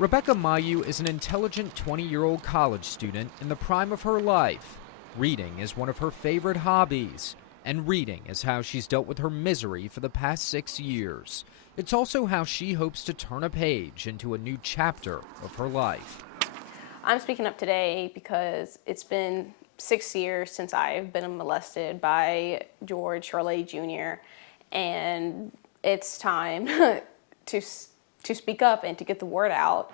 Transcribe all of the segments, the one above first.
Rebecca Mayu is an intelligent 20-year-old college student in the prime of her life. Reading is one of her favorite hobbies, and reading is how she's dealt with her misery for the past 6 years. It's also how she hopes to turn a page into a new chapter of her life. I'm speaking up today because it's been 6 years since I've been molested by George Charlet Jr., and it's time to speak up and to get the word out.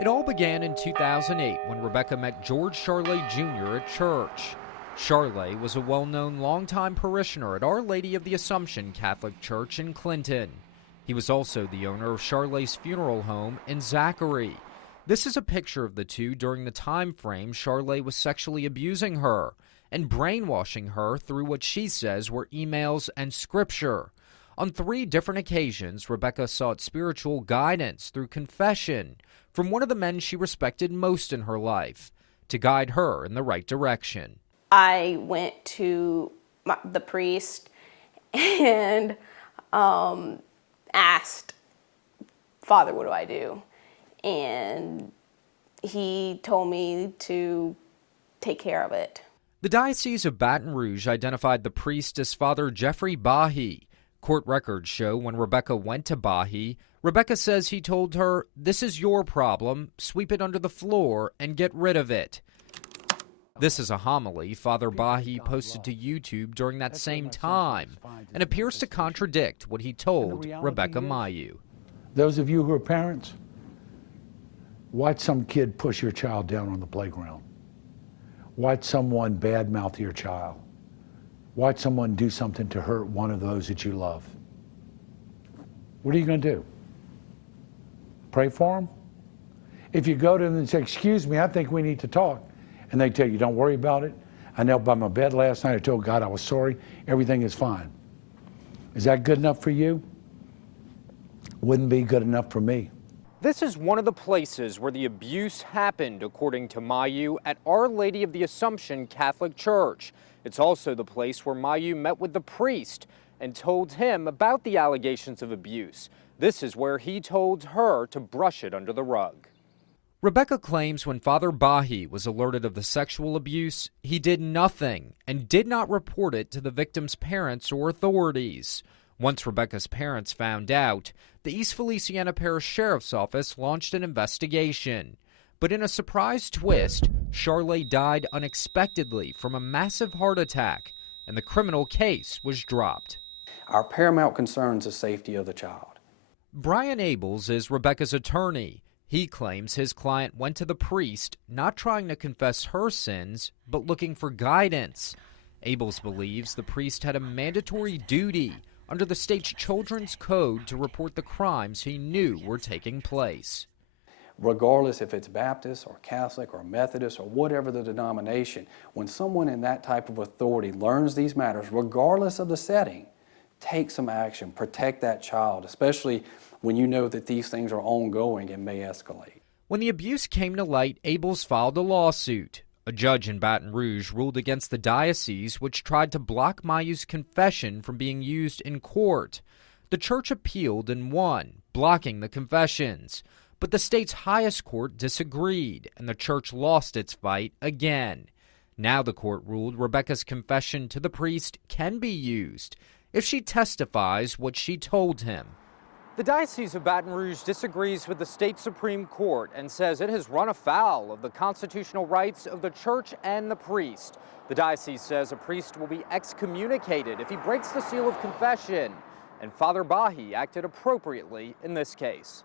It all began in 2008 when Rebecca met George Charlet Jr. at church. Charlet was a well-known longtime parishioner at Our Lady of the Assumption Catholic Church in Clinton. He was also the owner of Charlet's funeral home in Zachary. This is a picture of the two during the time frame Charlet was sexually abusing her and brainwashing her through what she says were emails and scripture. On 3 different occasions, Rebecca sought spiritual guidance through confession from one of the men she respected most in her life to guide her in the right direction. I went to the priest and asked, Father, what do I do? And he told me to take care of it. The Diocese of Baton Rouge identified the priest as Father Jeffrey Bahi. Court records show when Rebecca went to Bahi, Rebecca says he told her, "This is your problem, sweep it under the floor and get rid of it." This is a homily Father Bahi posted to YouTube during that same time and appears to contradict what he told Rebecca Mayu. Those of you who are parents, watch some kid push your child down on the playground. Watch someone badmouth your child. Watch someone do something to hurt one of those that you love. What are you going to do? Pray for them? If you go to them and say, "Excuse me, I think we need to talk," and they tell you, "Don't worry about it. I knelt by my bed last night. I told God I was sorry. Everything is fine." Is that good enough for you? Wouldn't be good enough for me. This is one of the places where the abuse happened, according to Mayu, at Our Lady of the Assumption Catholic Church. It's also the place where Mayu met with the priest and told him about the allegations of abuse. This is where he told her to brush it under the rug. Rebecca claims when Father Bahi was alerted of the sexual abuse, he did nothing and did not report it to the victim's parents or authorities. Once Rebecca's parents found out, the East Feliciana Parish Sheriff's Office launched an investigation. But in a surprise twist, Charlet died unexpectedly from a massive heart attack, and the criminal case was dropped. Our paramount concern is the safety of the child. Brian Abels is Rebecca's attorney. He claims his client went to the priest, not trying to confess her sins, but looking for guidance. Abels believes the priest had a mandatory duty under the state's children's code to report the crimes he knew were taking place. Regardless if it's Baptist or Catholic or Methodist or whatever the denomination, when someone in that type of authority learns these matters, regardless of the setting, take some action, protect that child, especially when you know that these things are ongoing and may escalate. When the abuse came to light, Abels filed a lawsuit. A judge in Baton Rouge ruled against the diocese, which tried to block Mayu's confession from being used in court. The church appealed and won, blocking the confessions. But the state's highest court disagreed, and the church lost its fight again. Now the court ruled Rebecca's confession to the priest can be used if she testifies what she told him. The Diocese of Baton Rouge disagrees with the state Supreme Court and says it has run afoul of the constitutional rights of the church and the priest. The diocese says a priest will be excommunicated if he breaks the seal of confession, and Father Bahi acted appropriately in this case.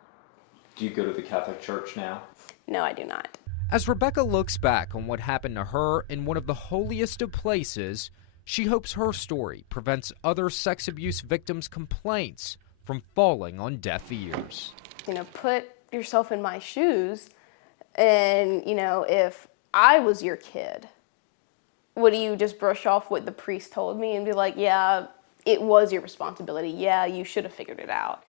Do you go to the Catholic Church now? No, I do not. As Rebecca looks back on what happened to her in one of the holiest of places, she hopes her story prevents other sex abuse victims' complaints from falling on deaf ears. Put yourself in my shoes, and, if I was your kid, would you just brush off what the priest told me and be like, yeah, it was your responsibility. Yeah, you should have figured it out.